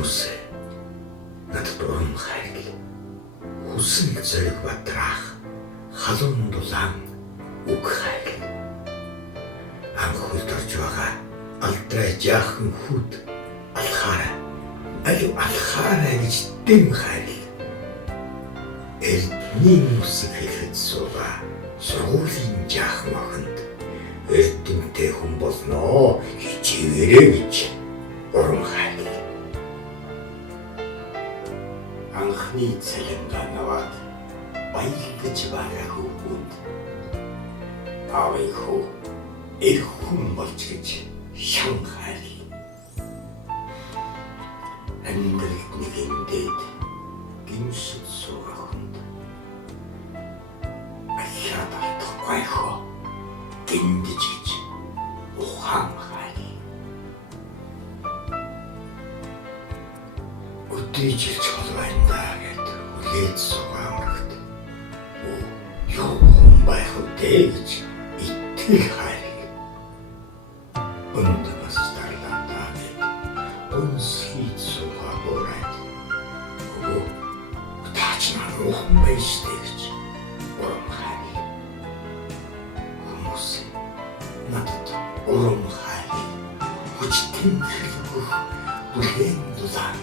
Хүмүүсээ надад урам хайрл. Хүсэл зориг бадраах халуун дулаан үг хайрл. Анх хөлдөрж байгаа алдрай жаахан хүүд алхаарай. Алив алхаарай гэж дэм хайрл. Эрдний нүсэг хэлэхэд суугаа сургуулийн жаахан охинд эрдэмтэй хүн болноо хичээгээрэй гэж урам хайрл. Анхны цалингаа наваад баялгаж байгаа хүүхэд аавын хүү эх хүн болж гэж шан хайрл. Амьдралд нэг эндээд гимшил суугаа хүнд ахиад алдахгүй хөө гиндэж гэж ухаан хайрл. Өдөөжилж холвайндаа гэд үлээд суугаа мөрөгт юу хүн байх үдэ гэж итгэл хайрл. Өндө бас дарлаатаа гэд өнсхийд суугаа борайд таач наруухан байштэй гэж урам хайрл. Хүмүүс надад урам хайрл. Хүч тэмхэл өгөх бүхэн дулаан